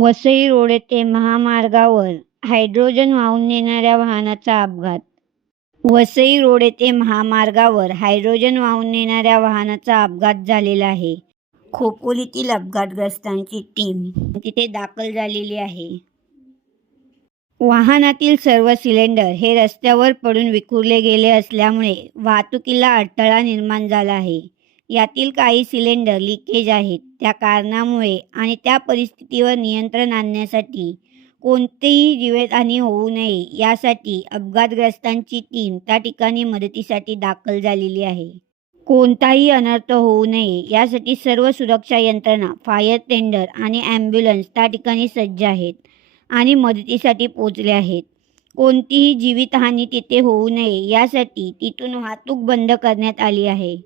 Vasai road येथे महामार्गावर hydrogen वाहून नेणाऱ्या वाहनाचा अपघात. वसई रोड येथे महामार्गावर हायड्रोजन वाहून नेणाऱ्या वाहनाचा अपघात झालेला आहे. खोपोलीतील अपघातग्रस्तांची टीम तिथे दाखल झालेली आहे. वाहनातील सर्व सिलेंडर हे रस्त्यावर पडून विखुरले गेले असल्यामुळे वाहतुकीला अडथळा निर्माण झाला आहे. यातील काही सिलेंडर लिकेज आहेत. त्या कारणामुळे आणि त्या परिस्थितीवर नियंत्रण आणण्यासाठी कोणतीही जीवितहानी होऊ नये यासाठी अपघातग्रस्तांची टीम त्या ठिकाणी मदतीसाठी दाखल झालेली आहे. कोणताही अनर्थ होऊ नये यासाठी सर्व सुरक्षा यंत्रणा फायर टेंडर आणि ॲम्ब्युलन्स त्या ठिकाणी सज्ज आहेत आणि मदतीसाठी पोचले आहेत. कोणतीही जीवितहानी तिथे होऊ नये यासाठी तिथून वाहतूक बंद करण्यात आली आहे.